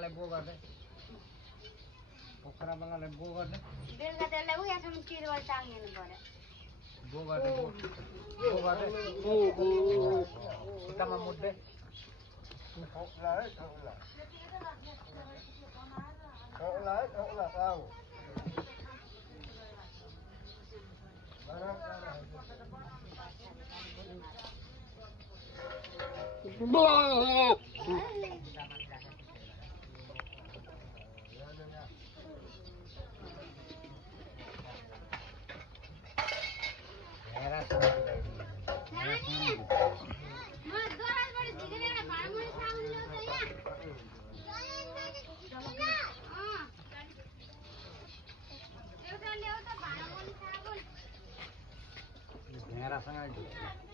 बङ्गाललाई बो गर्दै पोखरा बङ्गाललाई बो गर्दै बेलुका त्यसलाई उयासम्म तिरवल टाङ्गिनु पर्यो बो गर्दै बो गर्दै खुट्टामा मुट्दै घेरासँग